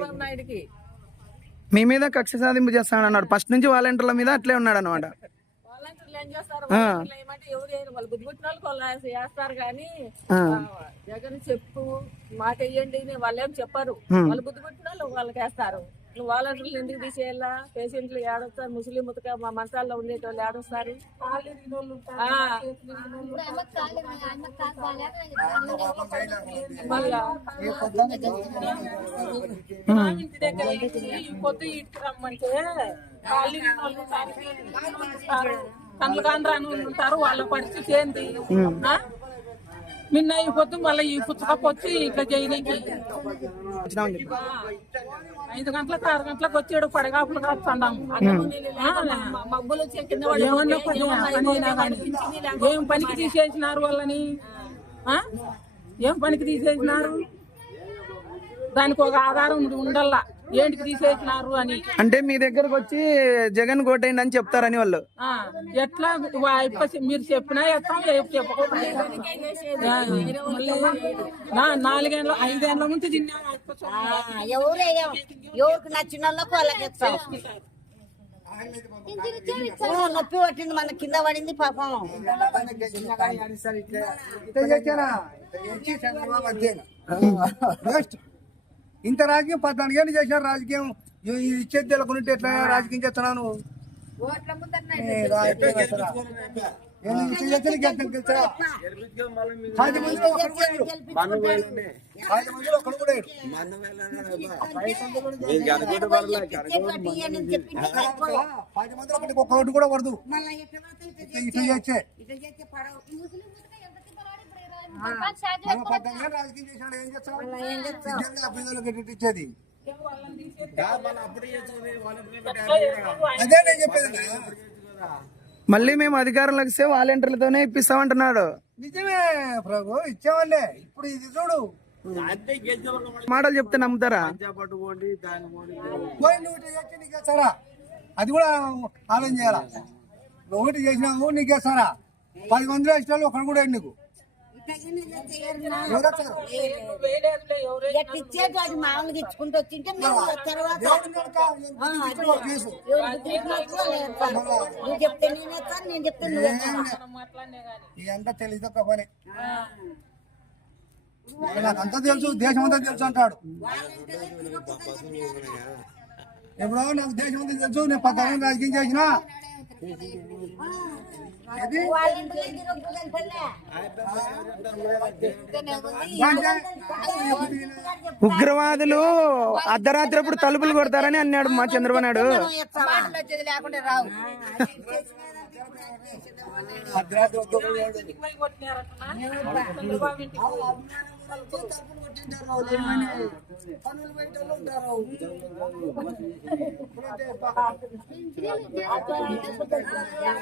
నాయుడికి మీ మీద కక్ష సాధింపు చేస్తాను అన్నాడు. ఫస్ట్ నుంచి వాలంటీర్ల మీద అట్లే ఉన్నాడు అనమాట. వాలంటీర్లు ఏం చేస్తారు? ఏమంటే ఎవరు వాళ్ళు బుద్ధిముట్టిన వాళ్ళు వేస్తారు కానీ జగన్ చెప్పు మాట వేయండి వాళ్ళు ఏం చెప్పారు. వాళ్ళు బుద్ధిముట్టిన వాళ్ళు వాళ్ళకి వేస్తారు. నువ్వు వాలంటీర్లు ఎందుకు తీసేయాలా? పేషెంట్లు ఏడొస్తారు, ముస్లిం ముతక మా మంచాల్లో ఉండేటోళ్ళు ఏడొస్తారు. ఇంటి దగ్గర పొద్దు ఇటుకు రమ్మంటే కళ్ళు కాండ్రాని ఉంటారు. వాళ్ళ పరిస్థితి ఏంటి? నిన్న ఈ పొద్దు మళ్ళీ ఈ పుచ్చకపోచ్చి ఇట్లా చేయడానికి 5 గంటలకు 6 గంటలకు వచ్చాడు. పడగాపులు కాస్తున్నాము. మబ్బులు ఏం పనికి తీసేసినారు వాళ్ళని? ఏం పనికి తీసేసినారు? దానికి ఒక ఆధారం ఉండల్లా ఏంటికి తీసేసినారు అని. అంటే మీ దగ్గరకు వచ్చి జగన్ కోటేయండి అని చెప్తారని వాళ్ళు. ఎట్లా మీరు చెప్పినా ఎత్తాం, చెప్పకపోతే 4 ఏళ్ళ 5 ఏళ్ళ నుంచి తిన్నాము. ఎవరికి నచ్చిన వాళ్ళకు వాళ్ళకి ఇస్తాం. నొప్పి పట్టింది, మన కింద పడింది పాపం. ఇంత రాజకీయం 14 ఏళ్ళు చేశారు. రాజకీయం ఇచ్చేది తెలుకుంటే ఎట్లా రాజకీయం చేస్తున్నాను? ఒకటి కూడా పడదు. ఇట్లా చేస్తే రాజకీయం చేసినాడు ఏం చేస్తాం? ఇచ్చేది అదే నేను చెప్పేది. మళ్ళీ మేము అధికారంలోకి వస్తే వాలంటీర్లతోనే ఇప్పిస్తామంటున్నాడు. నిజమే ప్రభు, ఇచ్చేవాళ్ళే. ఇప్పుడు ఇది చూడు, మాటలు చెప్తే నమ్ముతారా? పోయి నువ్వు చేస్తే నీకేస్తారా? అది కూడా ఆలోచన చేయాలా. ఒకటి చేసినావు నీకేస్తారా? 10 మందిలో ఇష్టాలు ఒకటి కూడా నీకు ఇచ్చేది అది మామూలుగా ఇచ్చుకుంటూ వచ్చింటే తర్వాత నువ్వు చెప్తే నేను ఎత్తాను, నేను చెప్తే ఇదంతా తెలియదు ఒక పని. నాకంతా తెలుసు, దేశం అంతా తెలుసు అంటాడు. ఎప్పుడో నాకు దేశం అంతా తెలుసు, నేను 14 రాజకీయం చేసినా. ఉగ్రవాదులు అర్ధరాత్రి అప్పుడు తలుపులు కొడతారని అన్నాడు మా చంద్రబాబు నాయుడు. పనులు బయట ఉంటారు.